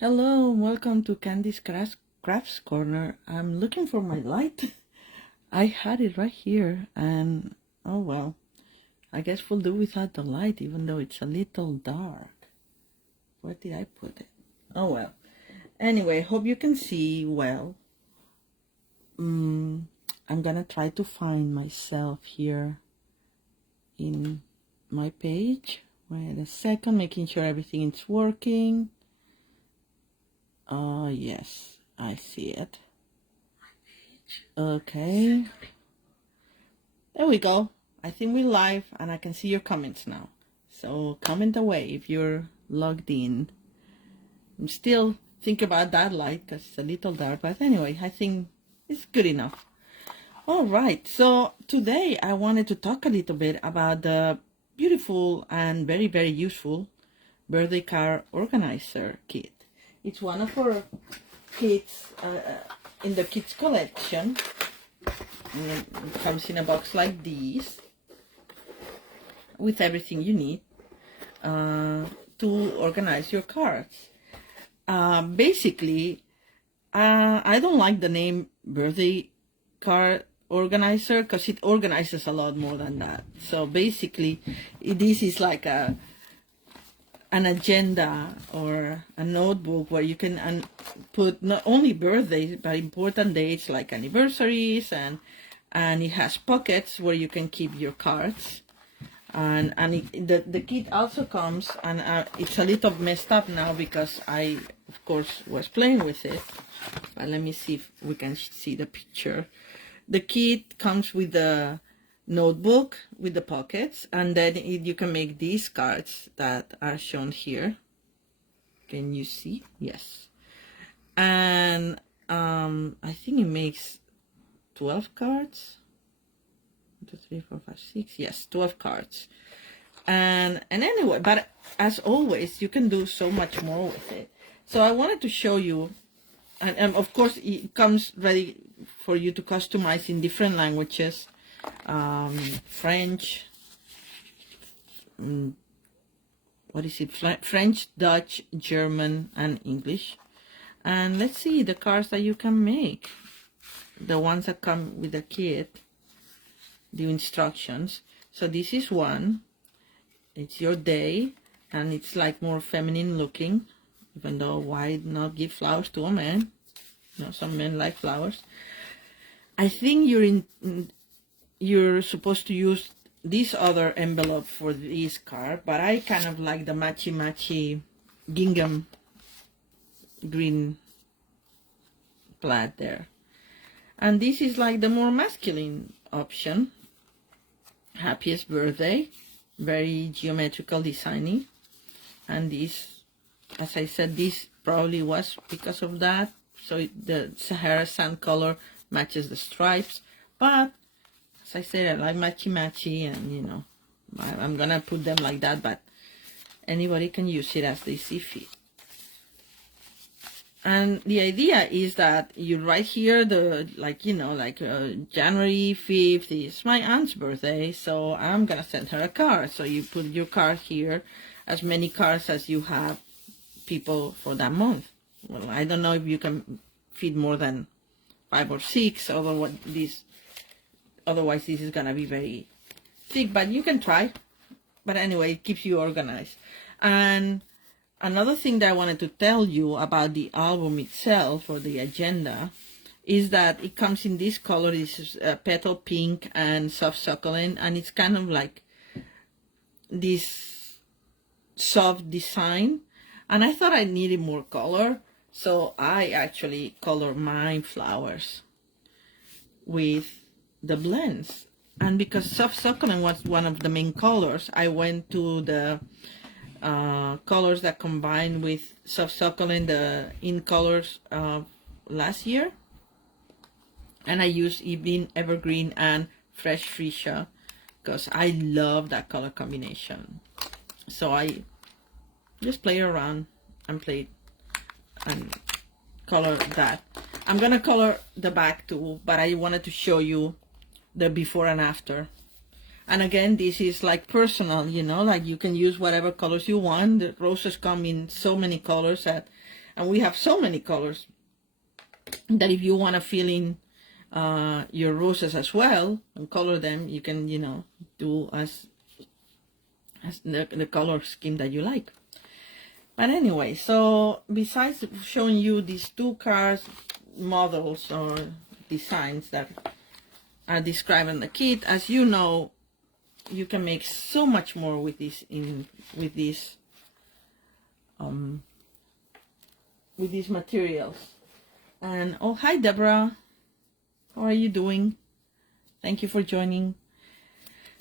Hello, welcome to Candy's Crafts Corner. I'm looking for my light. I had it right here, and oh well, I guess we'll do without the light, even though it's a little dark. Where did I put it? Oh well. Anyway, hope you can see well. I'm gonna try to find myself here in my page. Wait a second, making sure everything is working. Oh, yes, I see it. Okay. There we go. I think we're live and I can see your comments now. So comment away if you're logged in. I'm still thinking about that light because it's a little dark. But anyway, I think it's good enough. All right. So today I wanted to talk a little bit about the beautiful and very, very useful birthday card organizer kit. It's one of our kits in the kids collection. And it comes in a box like this with everything you need to organize your cards. Basically, I don't like the name birthday card organizer because it organizes a lot more than that. So basically, this is like an agenda or a notebook where you can put not only birthdays but important dates like anniversaries, and it has pockets where you can keep your cards, and the kit also comes, and it's a little messed up now because I of course was playing with it, but let me see if we can see the picture. The kit comes with the notebook with the pockets, and then you can make these cards that are shown here. Can you see? Yes. And I think it makes 12 cards. 1, 2, 3, 4, 5, 6. Yes, 12 cards. And anyway, but as always, you can do so much more with it. So I wanted to show you, and of course it comes ready for you to customize in different languages. French, what is it? French, Dutch, German, and English. And let's see the cards that you can make. The ones that come with the kit, the instructions. So this is one. It's your day, and it's like more feminine looking. Even though, why not give flowers to a man? You know, some men like flowers. I think you're supposed to use this other envelope for this card, but I kind of like the matchy gingham green plaid there. And this is like the more masculine option. Happiest birthday, very geometrical designing. And this, as I said, this probably was because of that. So the Sahara sand color matches the stripes, but as I said, I like matchy, and you know, I'm gonna put them like that, but anybody can use it as they see fit. And the idea is that you write here January 5th is my aunt's birthday, so I'm gonna send her a card. So you put your card here, as many cards as you have people for that month. Well, I don't know if you can fit more than 5 or 6, otherwise this is gonna be very thick, but you can try. But anyway, it keeps you organized. And another thing that I wanted to tell you about the album itself, or the agenda, is that it comes in this color. This is petal pink and soft succulent, and it's kind of like this soft design, and I thought I needed more color, so I actually color my flowers with the blends. And because soft succulent was one of the main colors, I went to the colors that combined with soft succulent, the in colors last year, and I used Evening Evergreen and Fresh Freesia because I love that color combination. So I just play around and play and color that. I'm gonna color the back too, but I wanted to show you the before and after. And again, this is like personal, you know, like you can use whatever colors you want. The roses come in so many colors that And we have so many colors that if you want to fill in your roses as well and color them, you can, you know, do as the color scheme that you like. But anyway, so besides showing you these two cards models or designs that are described in the kit, as you know, you can make so much more with this with these materials. And oh, hi Deborah, how are you doing? Thank you for joining.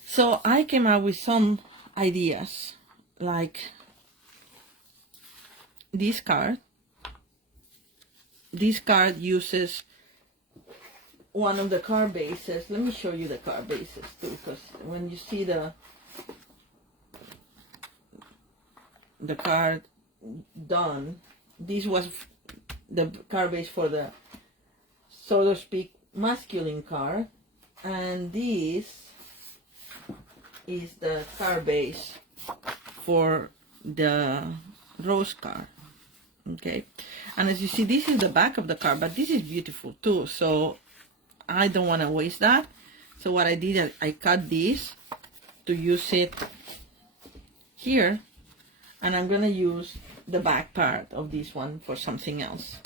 So I came up with some ideas, like this card. This card uses one of the card bases. Let me show you the card bases too, because when you see the card done, this was the card base for the, so to speak, masculine card, and this is the card base for the rose card. Okay, and as you see, this is the back of the card, but this is beautiful too, so I don't want to waste that. So what I did, I cut this to use it here, and I'm gonna use the back part of this one for something else.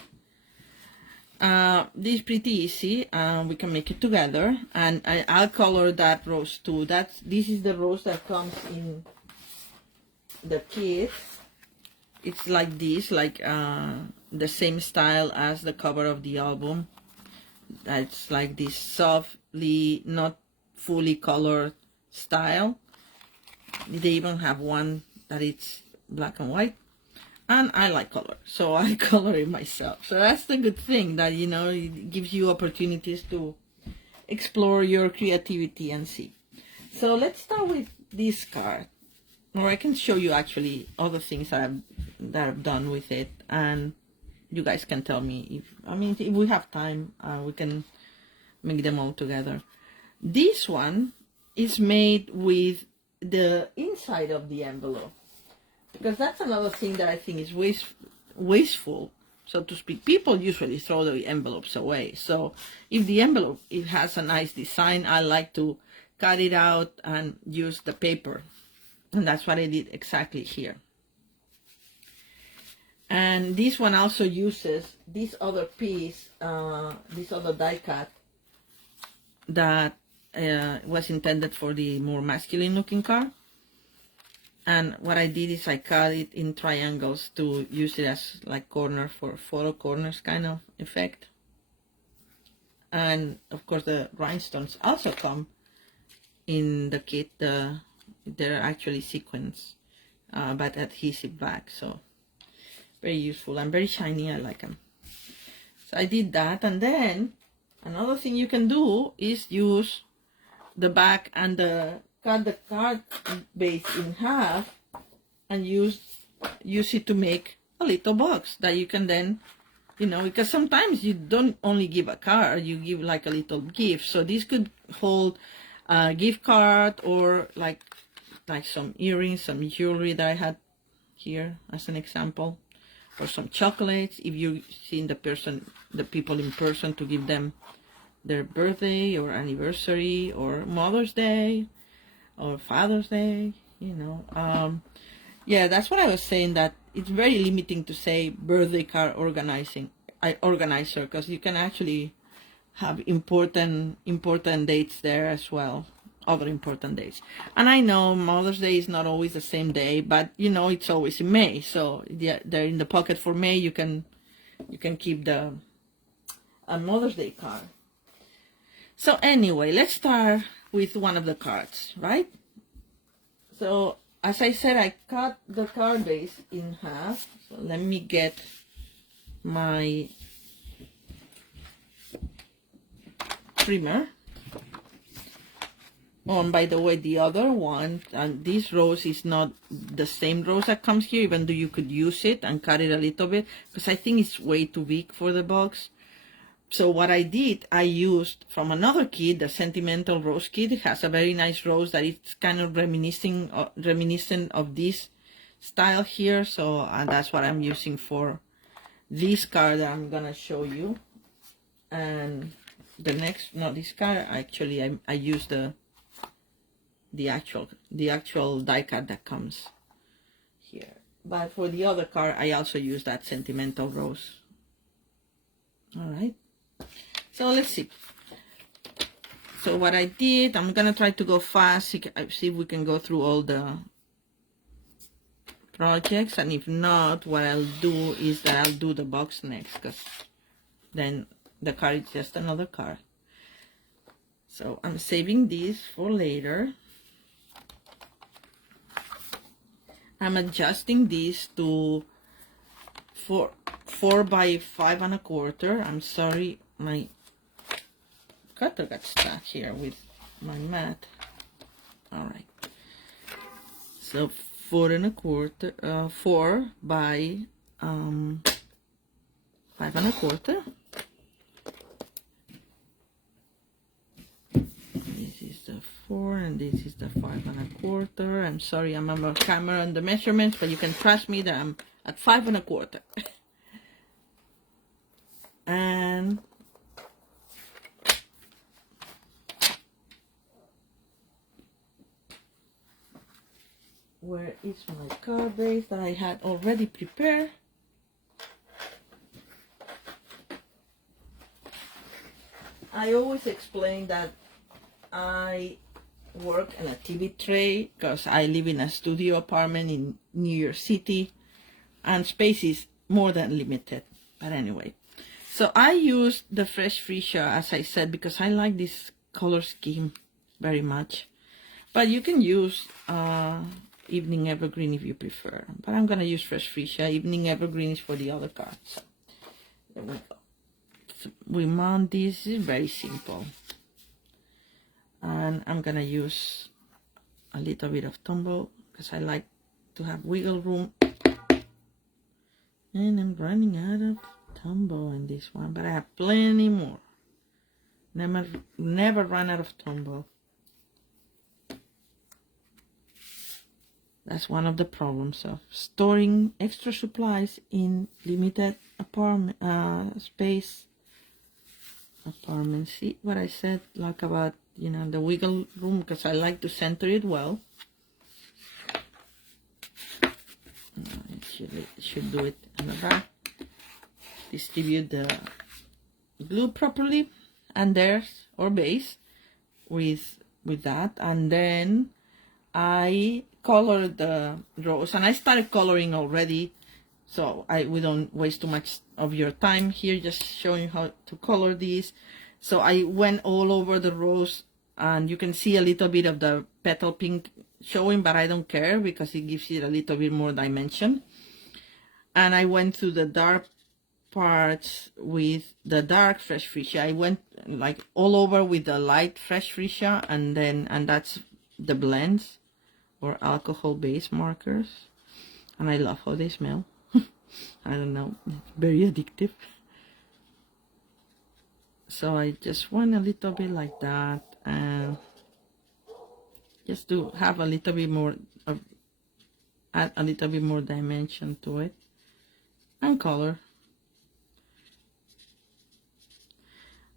This is pretty easy. We can make it together, and I'll color that rose too. This is the rose that comes in the kit. It's like this, like the same style as the cover of the album. It's like this softly, not fully colored style. They even have one that it's black and white, and I like color, so I color it myself. So that's the good thing, that, you know, it gives you opportunities to explore your creativity and see. So let's start with this card, or I can show you actually other things that I've done with it, and you guys can tell me if we have time, we can make them all together. This one is made with the inside of the envelope, because that's another thing that I think is wasteful, so to speak. People usually throw the envelopes away. So if the envelope, it has a nice design, I like to cut it out and use the paper, and that's what I did exactly here. And this one also uses this other piece, this other die cut that was intended for the more masculine looking card. And what I did is I cut it in triangles to use it as like corner, for photo corners kind of effect. And of course the rhinestones also come in the kit. They're actually sequins, but adhesive back, so very useful and very shiny. I like them. So I did that, and then another thing you can do is use the back and cut the card base in half and use it to make a little box that you can then, you know, because sometimes you don't only give a card, you give like a little gift. So this could hold a gift card, or like some earrings, some jewelry that I had here as an example, or some chocolates if you've seen the people in person, to give them their birthday or anniversary or Mother's Day or Father's Day, you know. Yeah, that's what I was saying, that it's very limiting to say birthday card organizer, because you can actually have important dates there as well, other important dates. And I know Mother's Day is not always the same day, but you know, it's always in May, so yeah, they're in the pocket for May. You can keep a Mother's Day card. So anyway, let's start with one of the cards, right? So as I said, I cut the card base in half. So let me get my trimmer. Oh, and by the way, the other one, and this rose is not the same rose that comes here, even though you could use it and cut it a little bit, because I think it's way too big for the box. So what I did, I used from another kit, the Sentimental Rose Kit. It has a very nice rose that it's kind of reminiscent of this style here. So that's what I'm using for this card that I'm gonna show you, and the next, not this card, actually I use the actual die cut that comes here. But for the other card, I also use that Sentimental Rose. All right, so let's see. So what I did, I'm gonna try to go fast, see if we can go through all the projects, and if not, what I'll do is that I'll do the box next, because then the card is just another card. So I'm saving this for later. I'm adjusting this to 4 by 5 1/4. I'm sorry, my cutter got stuck here with my mat. All right, so 4 1/4, 4 by 5 1/4. This is the 4 and this is the 5 1/4. I'm sorry, I'm on camera on the measurements, but you can trust me that I'm at 5 1/4. And where is my card base that I had already prepared? I always explain that I work in a TV tray because I live in a studio apartment in New York City, and space is more than limited. But anyway, so I use the Fresh Freesia, as I said, because I like this color scheme very much. But you can use Evening Evergreen if you prefer. But I'm gonna use Fresh Freesia. Evening Evergreen is for the other cards. So there we go. So we mount this. It's very simple. And I'm gonna use a little bit of Tombow because I like to have wiggle room. And I'm running out of Tombow in this one, but I have plenty more. Never run out of Tombow. That's one of the problems of storing extra supplies in limited apartment space. Apartment. See what I said, like about, you know, the wiggle room, because I like to center it well. It should do it in the back. Distribute the glue properly, and there's our base with that, and then I colored the rose, and I started coloring already, so we don't waste too much of your time here, just showing how to color these. So I went all over the rose, and you can see a little bit of the petal pink showing, but I don't care because it gives it a little bit more dimension. And I went through the dark parts with the dark Fresh Freesia. I went like all over with the light Fresh Freesia, and that's the blends or alcohol based markers, and I love how they smell. I don't know, it's very addictive. So I just went a little bit like that, and just to have a little bit more of, add a little bit more dimension to it, and color.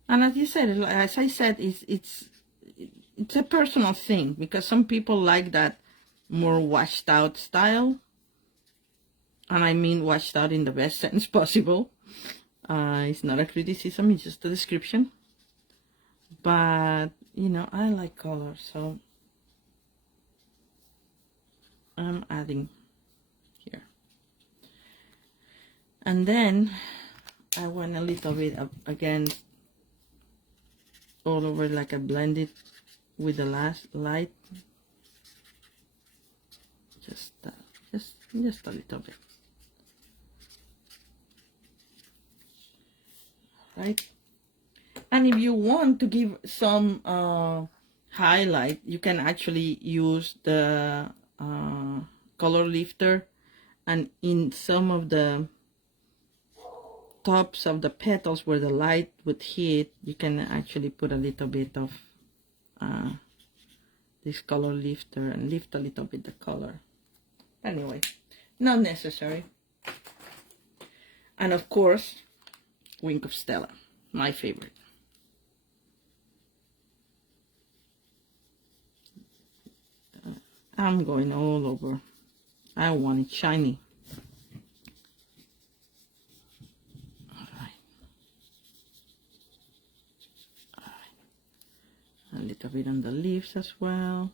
And as I said, it's a personal thing, because some people like that more washed out style, and I mean washed out in the best sense possible. It's not a criticism, it's just a description. But you know, I like color, so I'm adding here. And then I went a little bit up again all over, like I blended with the last light, just a little bit, right? And if you want to give some highlight, you can actually use the color lifter, and in some of the tops of the petals where the light would hit, you can actually put a little bit of this color lifter and lift a little bit the color. Anyway, not necessary. And of course, Wink of Stella, my favorite. I'm going all over. I want it shiny. All right. All right. A little bit on the leaves as well.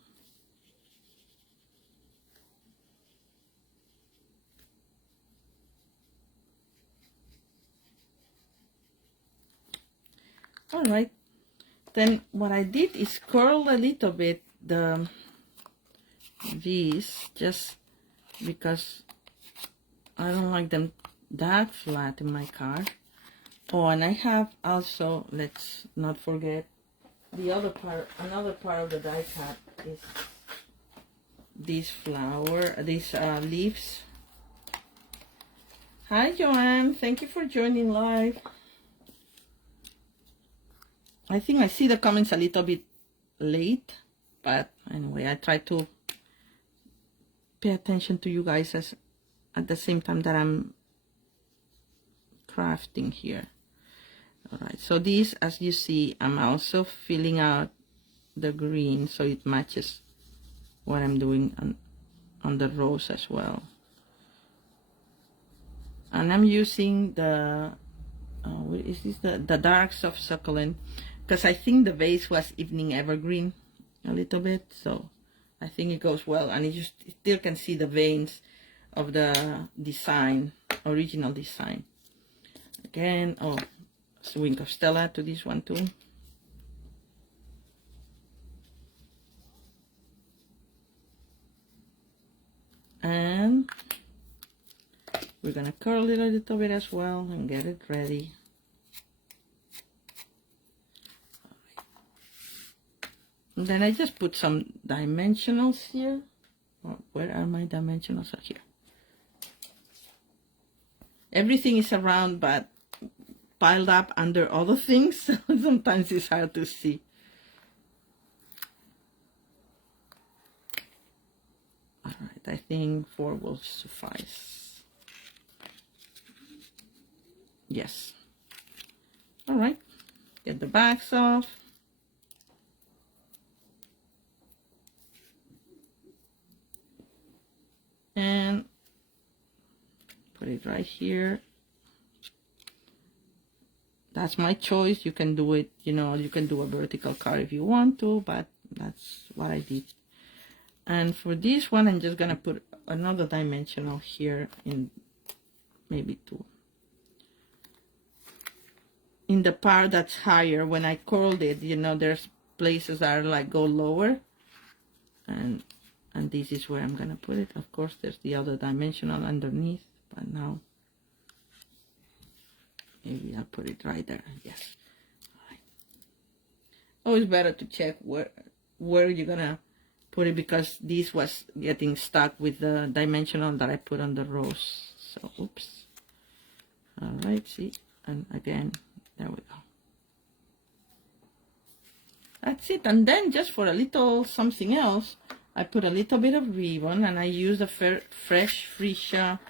All right. Then what I did is curl a little bit these, just because I don't like them that flat in my card. Oh, and I have also, let's not forget, the other part, another part of the die cut is these leaves. Hi Joanne, thank you for joining live. I think I see the comments a little bit late, but anyway, I try to pay attention to you guys at the same time that I'm crafting here. All right, so these, as you see, I'm also filling out the green so it matches what I'm doing on the rose as well. And I'm using the what is this, the dark soft succulent, because I think the vase was evening evergreen a little bit, so I think it goes well. And you still can see the veins of the design, original design. Again, oh, Wink of Stella to this one too. And we're gonna curl it a little bit as well and get it ready. And then I just put some dimensionals here. Oh, where are my dimensionals? Oh, here. Everything is around but piled up under other things, so sometimes it's hard to see. All right, I think 4 will suffice. Yes. All right, get the backs off. And put it right here. That's my choice. You can do it, you know, you can do a vertical card if you want to, but that's what I did. And for this one, I'm just gonna put another dimensional here, in maybe 2. In the part that's higher, when I curled it, you know, there's places that are like go lower, and this is where I'm gonna put it. Of course, there's the other dimensional underneath, but now maybe I'll put it right there. Yes. All right. Always better to check where you're gonna put it, because this was getting stuck with the dimensional that I put on the rose. So oops. All right, see, and again, there we go. That's it. And then just for a little something else, I put a little bit of ribbon, and I use a fresh freesia,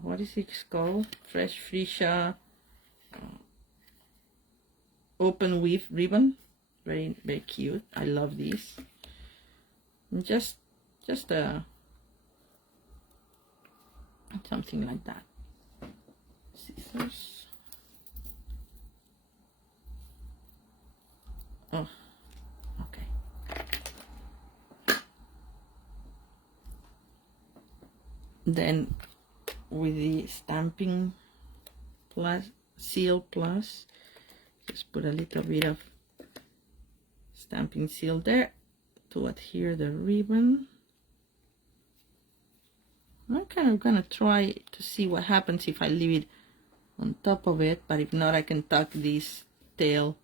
what is it called? Fresh freesia open weave ribbon. Very, very cute. I love these. And just something like that. Scissors. Oh, okay. Then with the Stampin' Plus, Seal Plus, just put a little bit of stamping seal there to adhere the ribbon. I'm kind of gonna try to see what happens if I leave it on top of it, but if not, I can tuck this tail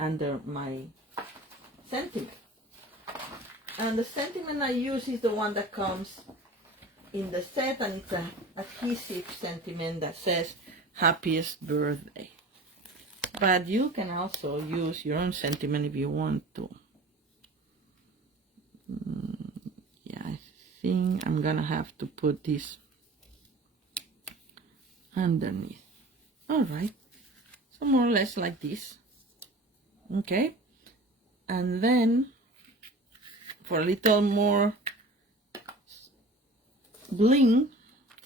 under my sentiment. And the sentiment I use is the one that comes in the set, and it's an adhesive sentiment that says happiest birthday. But you can also use your own sentiment if you want to. Yeah, I think I'm gonna have to put this underneath. All right, so more or less like this. Okay, and then for a little more bling,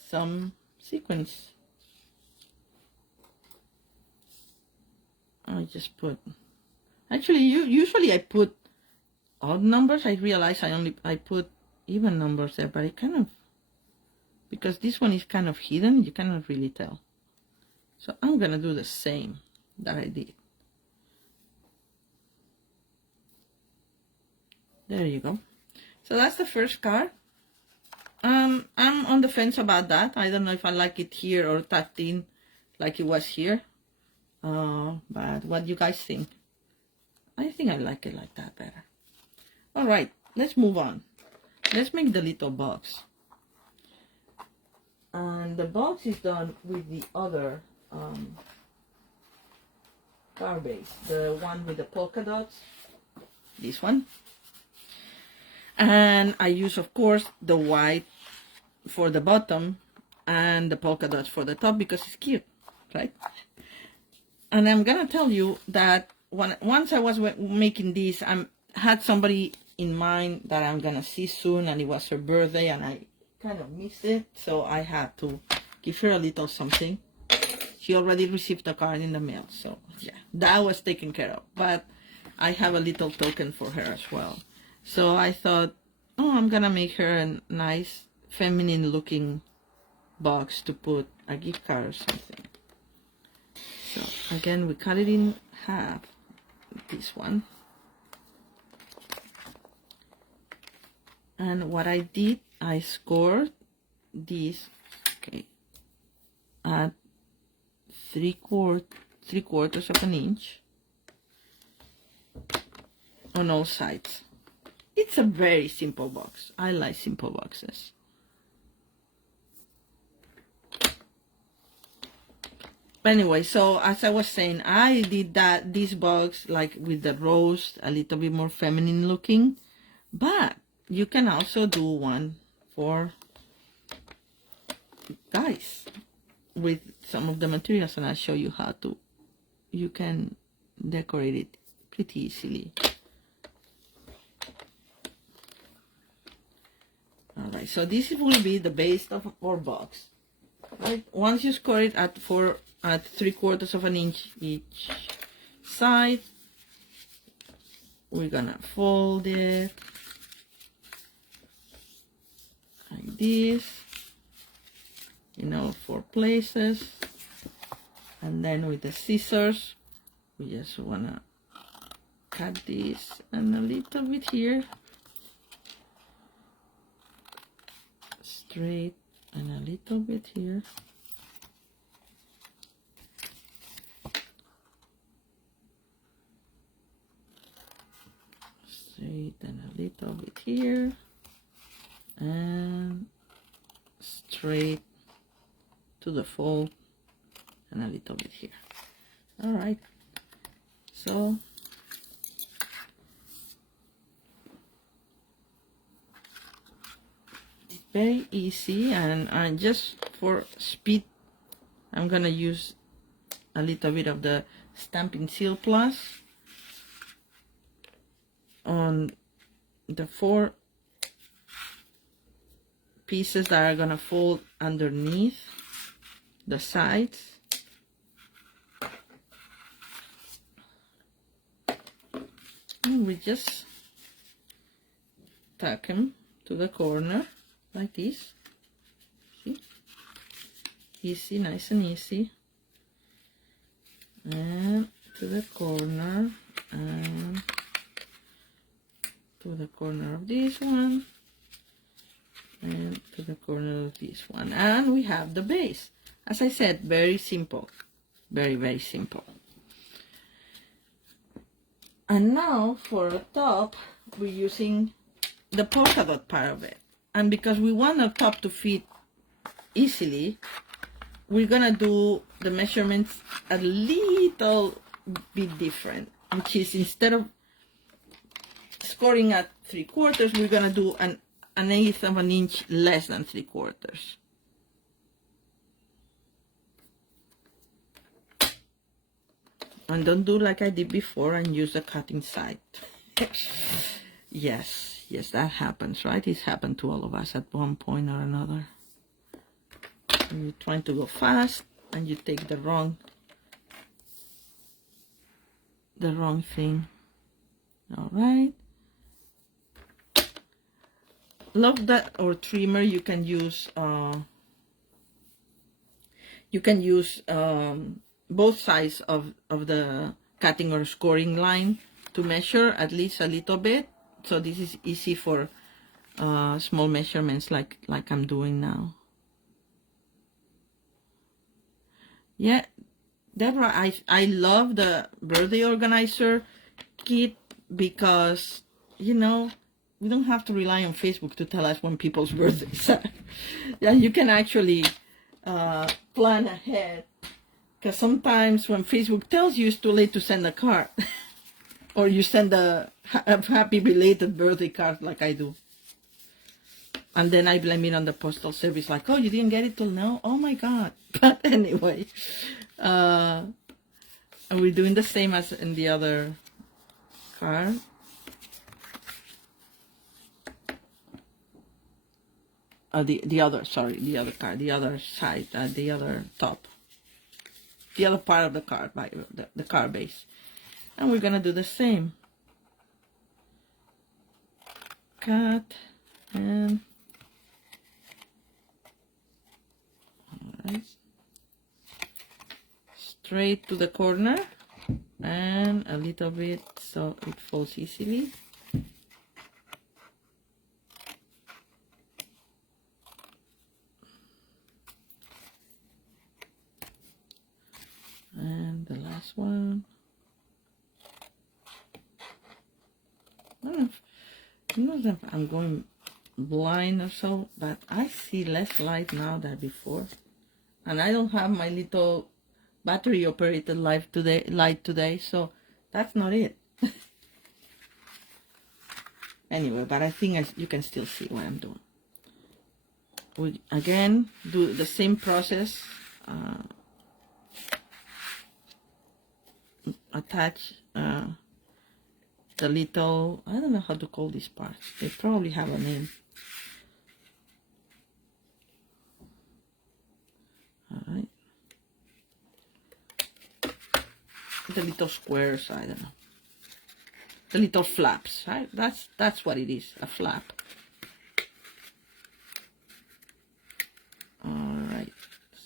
some sequins. I just put, actually usually I put odd numbers. I realize I put even numbers there, but it kind of, because this one is kind of hidden, you cannot really tell. So I'm gonna do the same that I did. There you go. So that's the first card. I'm on the fence about that. I don't know if I like it here or tucked in like it was here. But what do you guys think? I think I like it like that better. All right, let's move on. Let's make the little box. And the box is done with the other card base, the one with the polka dots, this one. And I use, of course, the white for the bottom and the polka dots for the top because it's cute, right? And I'm gonna tell you that once I was making this, I had somebody in mind that I'm gonna see soon, and it was her birthday, and I kind of missed it, so I had to give her a little something. She already received a card in the mail, so yeah, that was taken care of. But I have a little token for her as well. So I thought, oh, I'm gonna make her a nice feminine looking box to put a gift card or something. So again, we cut it in half, this one. And what I did, I scored this, okay, at 3/4 of an inch on all sides. It's a very simple box. I like simple boxes. But anyway, so as I was saying, I did this box like with the rose, a little bit more feminine looking, but you can also do one for guys with some of the materials, and I'll show you how to, you can decorate it pretty easily. Alright, so this will be the base of our box. Right? Once you score it at 3/4 of an inch each side, we're gonna fold it like this in all 4 places, and then with the scissors we just wanna cut this and a little bit here straight and a little bit here. Straight and a little bit here, and straight to the fold and a little bit here. All right, so it's very easy, and just for speed I'm gonna use a little bit of the Stampin' Seal Plus on the 4 pieces that are gonna fold underneath the sides. And we just tuck them to the corner like this. See? Easy, nice and easy. And to the corner, and to the corner of this one, and to the corner of this one, and we have the base. As I said, very simple, very, very simple. And now for the top, we're using the polka dot part of it, and because we want the top to fit easily, we're gonna do the measurements a little bit different, which is, instead of scoring at 3/4, we're gonna do an 1/8 of an inch less than 3/4. And don't do like I did before and use the cutting side. Yes, that happens, right? It's happened to all of us at one point or another. And you're trying to go fast and you take the wrong thing. All right. Love that, or trimmer, you can use both sides of the cutting or scoring line to measure at least a little bit. So this is easy for small measurements like I'm doing now. Yeah, Deborah, I love the birthday organizer kit because, you know, we don't have to rely on Facebook to tell us when people's birthdays are. Yeah, you can actually plan ahead, because sometimes when Facebook tells you it's too late to send a card or you send a happy belated birthday card like I do. And then I blame it on the postal service, like, oh, you didn't get it till now? Oh my God. But anyway, and we're doing the same as in the other card. The other card, the other side, the other top, the other part of the card, the card base. And we're gonna do the same. Cut and alright, straight to the corner and a little bit so it falls easily. And the last one. I don't know if I'm going blind or so, but I see less light now than before. And I don't have my little battery operated light today, so that's not it. Anyway, but I think you can still see what I'm doing. We again do the same process. Attach the little, I don't know how to call these parts. They probably have a name. All right. The little squares, I don't know. The little flaps, right? That's what it is, a flap. All right.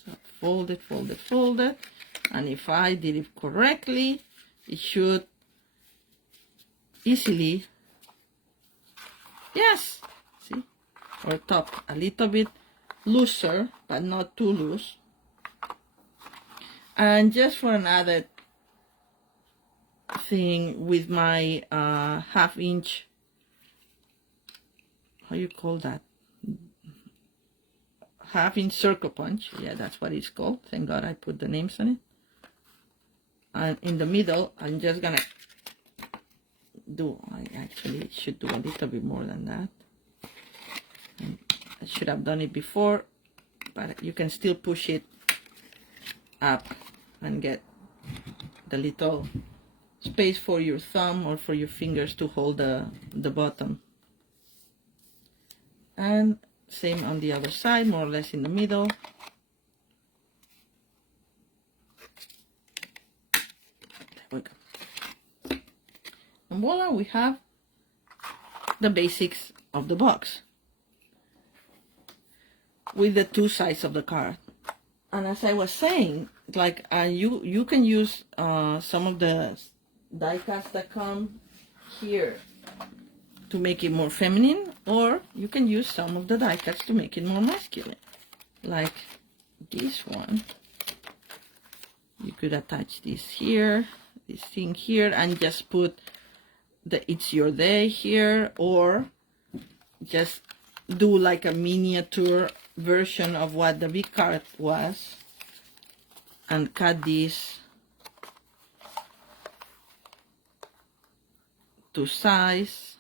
So fold it. And if I did it correctly, it should easily, yes, see, or top a little bit looser, but not too loose. And just for another thing, with my half-inch, how you call that, half-inch circle punch, yeah, that's what it's called. Thank God I put the names on it. And in the middle, I'm just gonna I actually should do a little bit more than that. And I should have done it before, but you can still push it up and get the little space for your thumb or for your fingers to hold the bottom. And same on the other side, more or less in the middle. There we go. And voila, we have the basics of the box with the two sides of the card. And as I was saying, like you can use some of the die cuts that come here to make it more feminine, or you can use some of the die cuts to make it more masculine, like this one. You could attach this here, this thing here, and just put the "It's Your Day" here, or just do like a miniature version of what the big card was and cut this to size.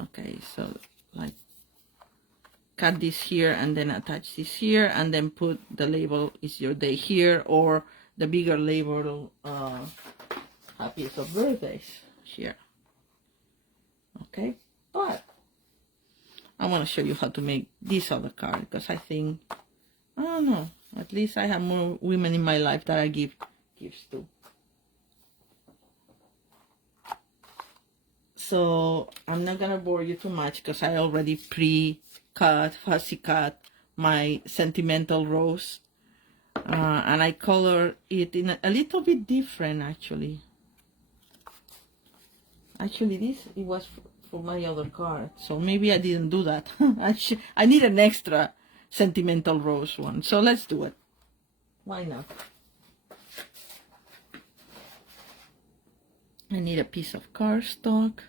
Okay, so like cut this here and then attach this here and then put the label "Is Your Day Here" or the bigger label "Happiest of Birthdays" here. Okay, but I want to show you how to make this other card because I think, I don't know, at least I have more women in my life that I give gifts to. So I'm not gonna bore you too much because I already pre-cut, fussy cut my sentimental rose, and I color it in a little bit different actually. Actually, this it was for my other card, so maybe I didn't do that. I need an extra sentimental rose one, so let's do it. Why not? I need a piece of cardstock.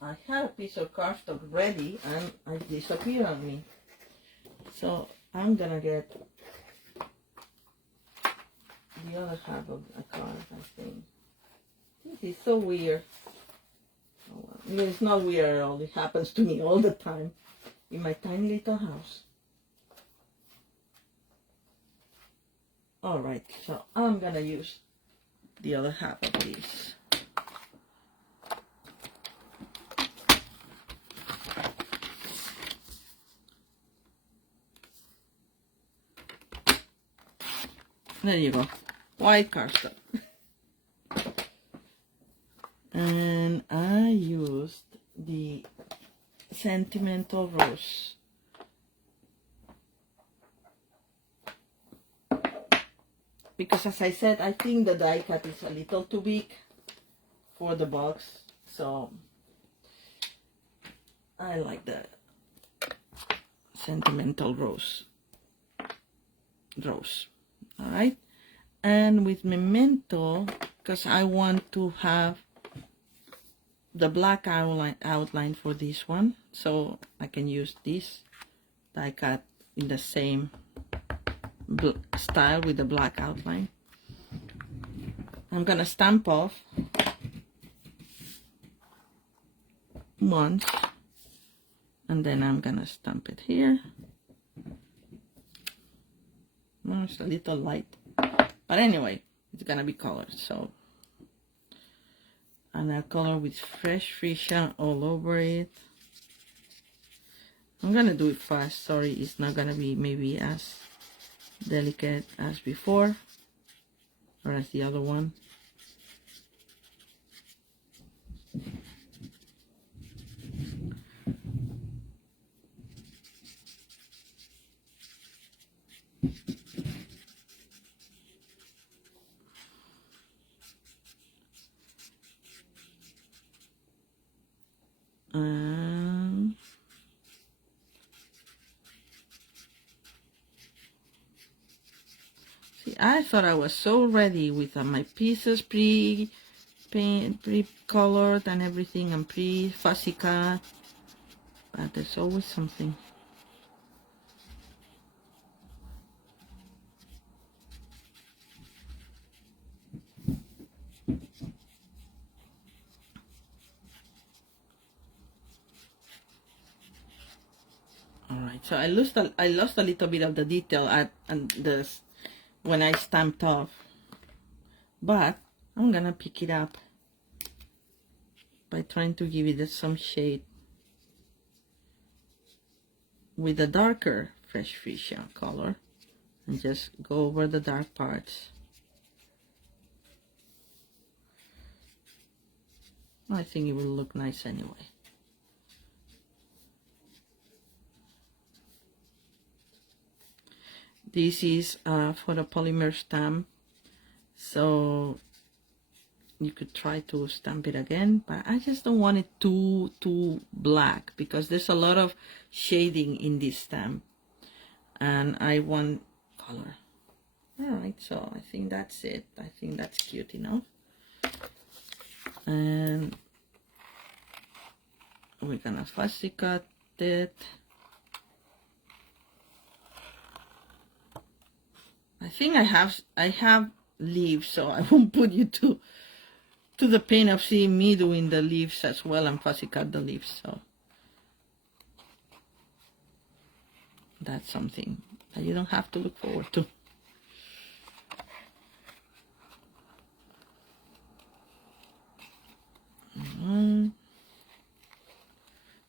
I had a piece of cardstock ready and it disappeared on me. So I'm gonna get the other half of a card, I think. This is so weird. Oh, well. I mean, it's not weird at all. It happens to me all the time in my tiny little house. Alright, so I'm gonna use the other half of this. There you go, white cardstock. And I used the sentimental rose. Because as I said, I think the die cut is a little too big for the box. So I like the sentimental rose. Alright, and with Memento, because I want to have the black outline for this one, so I can use this die cut in the same style with the black outline. I'm gonna stamp off once and then I'm gonna stamp it here. No, it's a little light, but anyway, it's gonna be colored. So, and I'll color with fresh freesia all over it. I'm gonna do it fast. Sorry, it's not gonna be maybe as delicate as before or as the other one. See, I thought I was so ready with my pieces pre-colored and everything and pre-fussy cut, but there's always something. Alright, so I lost a little bit of the detail when I stamped off, but I'm gonna pick it up by trying to give it some shade with a darker fresh freesia color and just go over the dark parts. I think it will look nice anyway. This is for the polymer stamp, so you could try to stamp it again, but I just don't want it too black because there's a lot of shading in this stamp and I want color. Alright, so I think that's it. I think that's cute enough. And we're gonna fussy cut it. I think I have leaves, so I won't put you to the pain of seeing me doing the leaves as well and fussy cut the leaves. So that's something that you don't have to look forward to.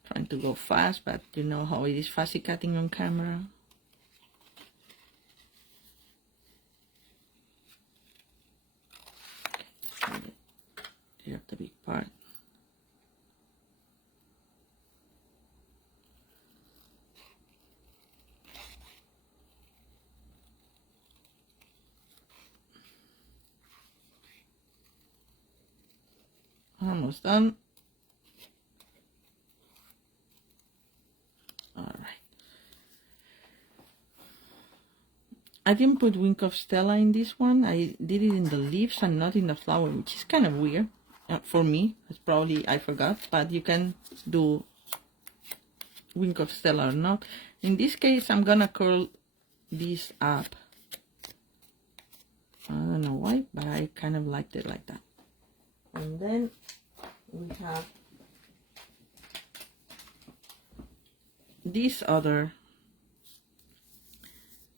Trying to go fast, but you know how it is fussy cutting on camera. You have the big part. Almost done. All right. I didn't put Wink of Stella in this one. I did it in the leaves and not in the flower, which is kind of weird for me. It's probably I forgot, but you can do Wink of Stella or not. In this case, I'm gonna curl this up. I don't know why, but I kind of liked it like that. And then we have these other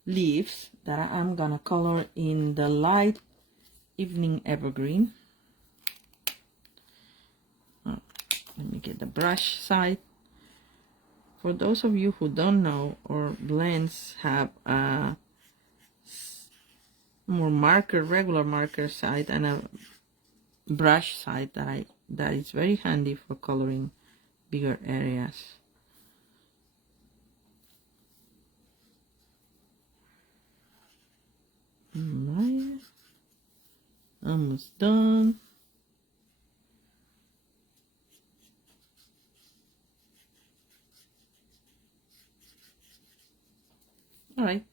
leaves that I'm gonna color in the light evening evergreen. Oh, let me get the brush side. For those of you who don't know, or blends have a more marker, regular marker side and a brush side that is very handy for coloring bigger areas. Right, almost done. All right,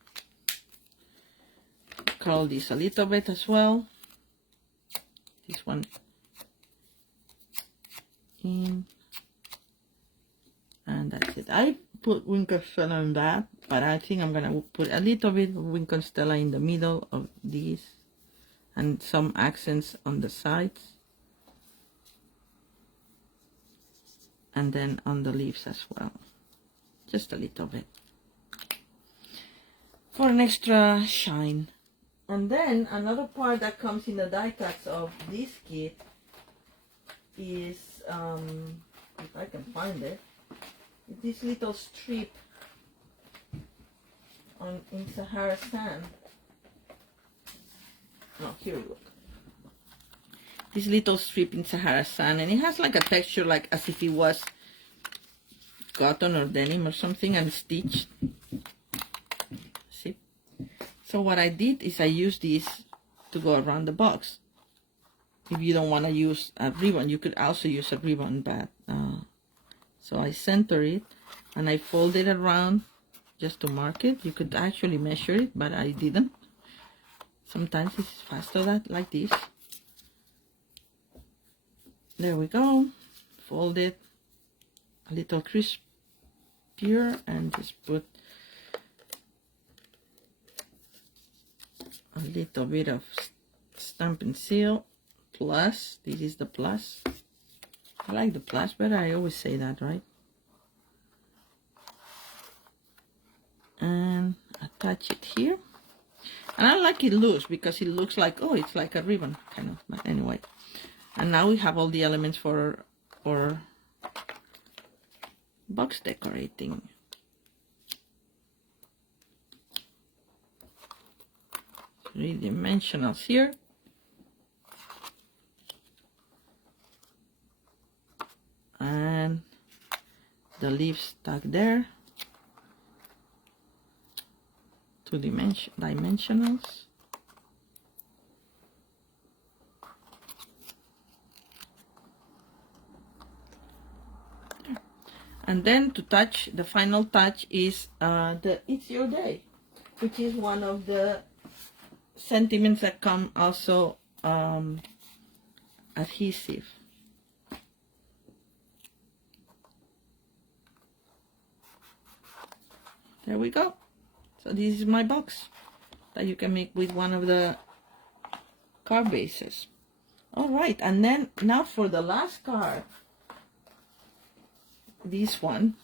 curl this a little bit as well. This one in, and that's it. I put Wink of Stella on that, but I think I'm gonna put a little bit of Wink of Stella in the middle of these and some accents on the sides and then on the leaves as well, just a little bit for an extra shine. And then another part that comes in the die cuts of this kit is if I can find it, this little strip in Sahara sand. Oh, here we go. This little strip in Sahara sand, and it has like a texture like as if it was cotton or denim or something and stitched. See? So what I did is I used this to go around the box. If you don't want to use a ribbon, you could also use a ribbon, but so I center it and I fold it around just to mark it. You could actually measure it, but I didn't. Sometimes it's faster that like this. There we go. Fold it a little crispier and just put a little bit of Stampin' Seal plus. This is the plus. I like the plus better. I always say that, right? And attach it here. And I like it loose because it looks like, oh, it's like a ribbon kind of. But anyway, and now we have all the elements for box decorating. 3-dimensionals here. And the leaves stuck there. 2-dimensionals. And then to touch, the final touch is the It's Your Day, which is one of the sentiments that come also adhesive. There we go. So this is my box. that you can make with one of the card bases. All right, and then now for the last card, this one,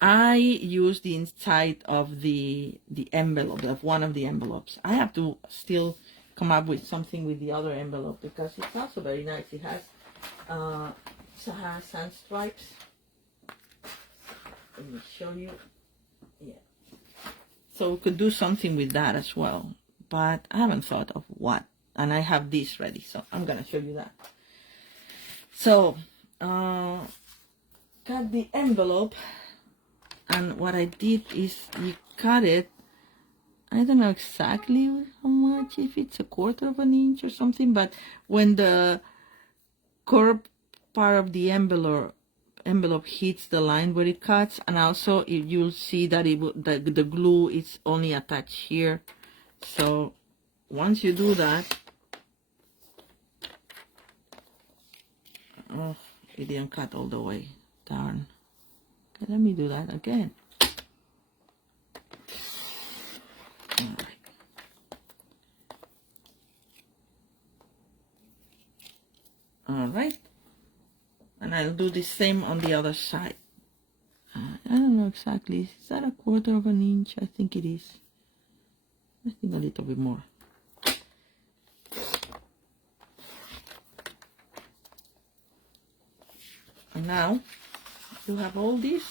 I use the inside of the envelope, of one of the envelopes. I have to still come up with something with the other envelope because it's also very nice. It has Sahara sand stripes. Let me show you. Yeah. So we could do something with that as well, but I haven't thought of what. And I have this ready, so I'm gonna show you that. So, cut the envelope, and what I did is you cut it. I don't know exactly how much, if it's 1/4 of an inch or something, but when the curved part of the envelope hits the line where it cuts, and also you'll see that the glue is only attached here. So once you do that, oh, it didn't cut all the way, darn. Okay, let me do that again. All right. All right, and I'll do the same on the other side. I don't know exactly. Is that 1/4 of an inch? I think it is. I think a little bit more. And now you have all this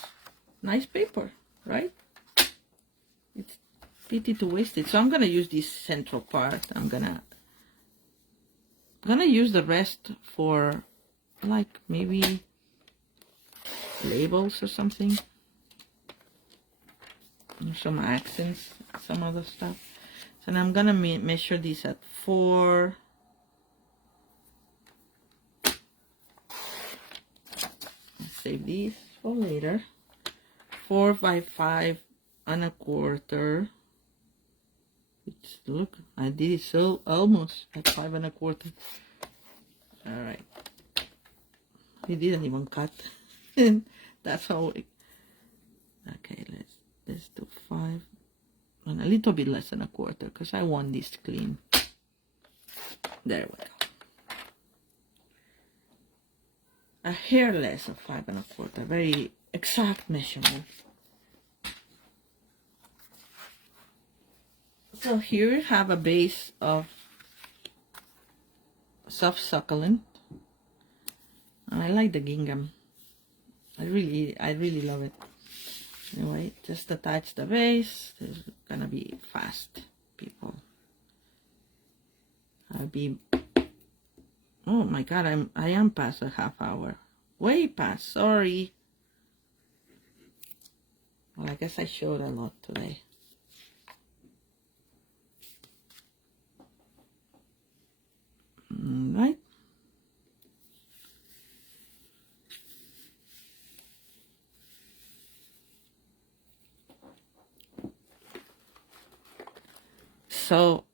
nice paper, right? It's pity to waste it. So I'm gonna use this central part. I'm gonna use the rest for like maybe labels or something, and some accents, some other stuff. So now I'm gonna measure this at 4. Save these for later. 4 by 5 1/4. Which, look, I did it so almost at 5 1/4. All right. We didn't even cut. That's how it, okay, let's do 5 and a little bit less than 1/4 because I want this clean. There we go. A hair less of 5 1/4, very exact measurement. So here we have a base of soft succulent. I like the gingham. I really love it. Anyway, just attach the base. This is gonna be fast, people. I'll be, oh my god, I am past a half hour. Way past, sorry. Well, I guess I showed a lot today. Right. So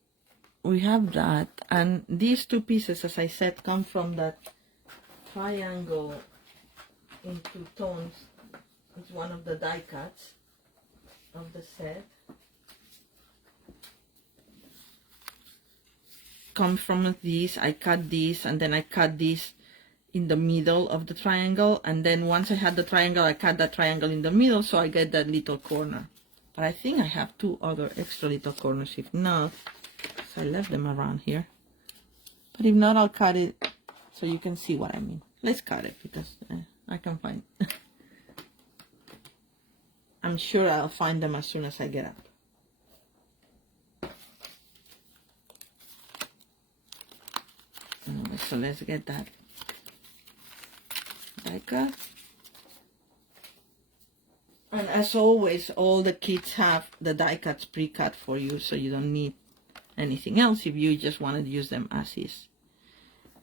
we have that, and these two pieces, as I said, come from that triangle in 2 tones. It's one of the die cuts of the set. Come from these. I cut these, and then I cut these in the middle of the triangle, and then once I had the triangle, I cut that triangle in the middle, so I get that little corner. But I think I have 2 other extra little corners. If not, so I left them around here. But if not, I'll cut it so you can see what I mean. Let's cut it because I can find. I'm sure I'll find them as soon as I get up. Anyway, so let's get that die cut. And as always, all the kits have the die cuts pre-cut for you, so you don't need anything else if you just want to use them as is.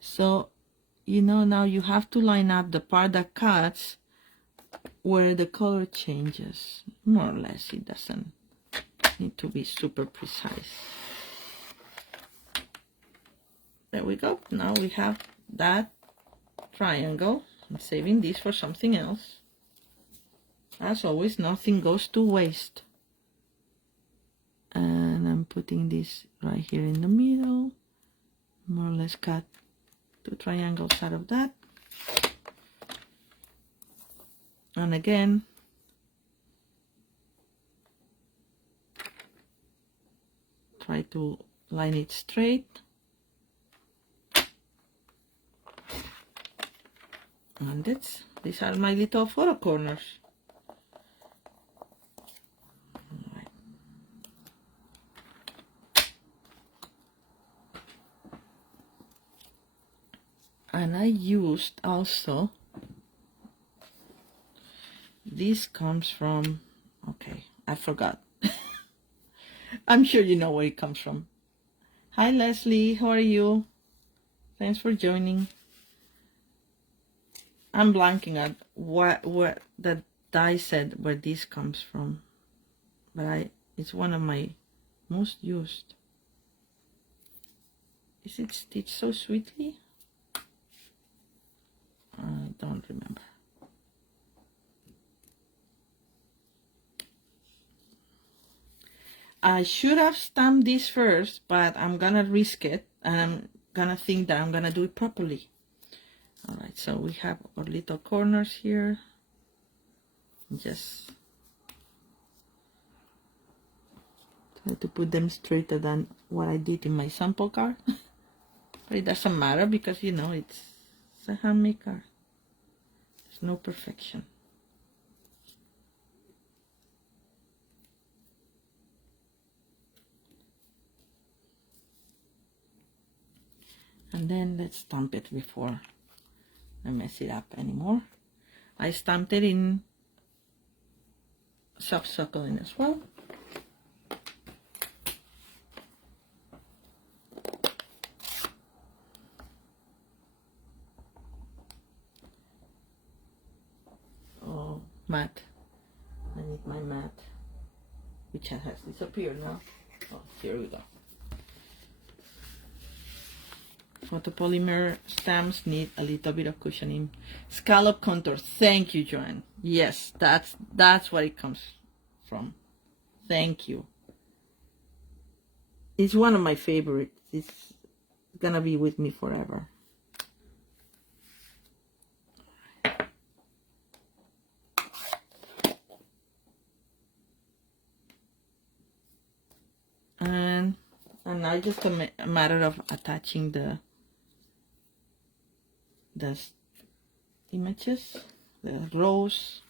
So, you know, now you have to line up the part that cuts where the color changes. More or less, it doesn't need to be super precise. There we go. Now we have that triangle. I'm saving this for something else. As always, nothing goes to waste. putting this right here in the middle, more or less cut 2 triangles out of that. And again, try to line it straight. And these are my little photo corners. Right. And I used also, this comes from, okay, I forgot. I'm sure you know where it comes from. Hi Leslie, how are you? Thanks for joining. I'm blanking at what the die said where this comes from, but it's one of my most used. Is it stitched so sweetly? I don't remember. I should have stamped this first, but I'm gonna risk it, and I'm gonna think that I'm gonna do it properly. Alright, so we have our little corners here. Just try to put them straighter than what I did in my sample card. But it doesn't matter because, you know, it's a handmade card. There's no perfection. And then let's stamp it before I mess it up anymore. I stamped it in soft succulent as well. Oh, mat. I need my mat, which has disappeared now. Oh, here we go. Photopolymer stamps need a little bit of cushioning. Scallop contour. Thank you, Joanne. Yes, that's what it comes from. Thank you. It's one of my favorites. It's gonna be with me forever. And now just a matter of attaching the images, the rows.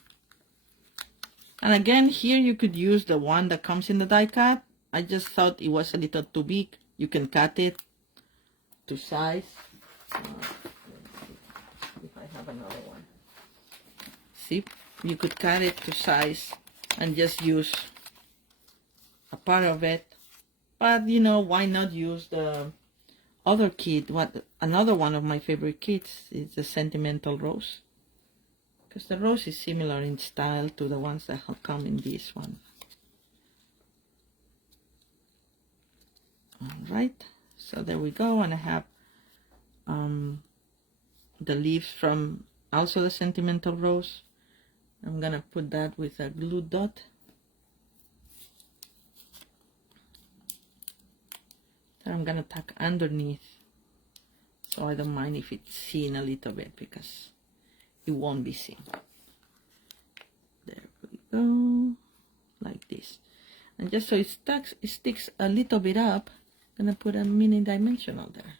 And again, here you could use the one that comes in the die cut. I just thought it was a little too big. You can cut it to size. If I have another one. See, you could cut it to size and just use a part of it. But you know, why not use the other kit? Another one of my favorite kits is the Sentimental Rose, because the rose is similar in style to the ones that have come in this one. Alright, so there we go, and I have the leaves from also the Sentimental Rose. I'm gonna put that with a glue dot. That I'm gonna tuck underneath, so I don't mind if it's seen a little bit, because it won't be seen. There we go, like this. And just so it sticks a little bit up, I'm gonna put a mini dimensional there.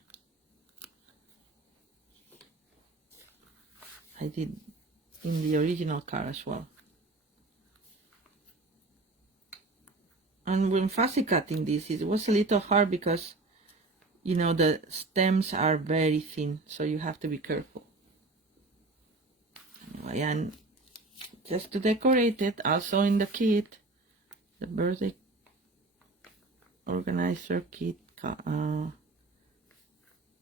I did in the original card as well. And when fussy cutting this, it was a little hard because, you know, the stems are very thin, so you have to be careful. Anyway, and just to decorate it, also in the kit, the birthday organizer kit,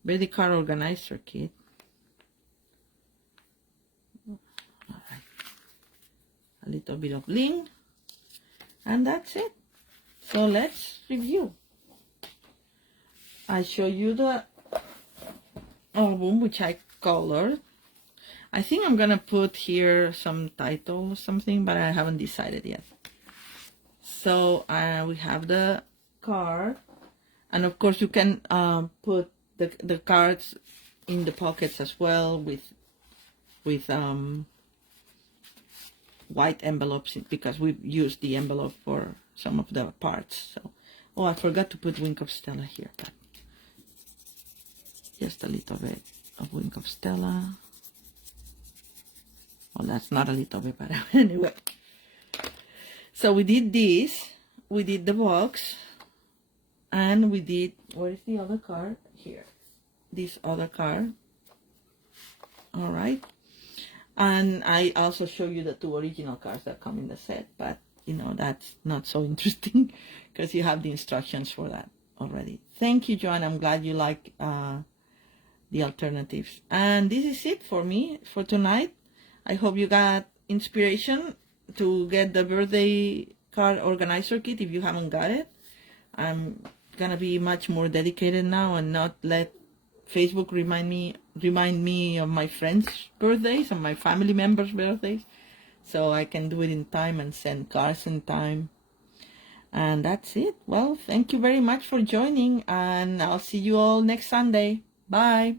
birthday card organizer kit. Alright, a little bit of bling, and that's it. So let's review. I show you the album, which I colored. I think I'm gonna put here some title or something, but I haven't decided yet. So we have the card. And of course, you can put the cards in the pockets as well with white envelopes, because we've used the envelope for some of the parts. So, oh, I forgot to put Wink of Stella here, but just a little bit of Wink of Stella. Well, that's not a little bit, but anyway. So we did this. We did the box. And we did, where is the other card? Here. This other card. Alright. And I also show you the 2 original cards that come in the set. But, you know, that's not so interesting because you have the instructions for that already. Thank you, Joanne. I'm glad you like the alternatives. And this is it for me for tonight. I hope you got inspiration to get the birthday card organizer kit if you haven't got it. I'm gonna be much more dedicated now and not let Facebook remind me of my friends' birthdays and my family members' birthdays, so I can do it in time and send cards in time. And that's it. Well, thank you very much for joining, and I'll see you all next Sunday. Bye.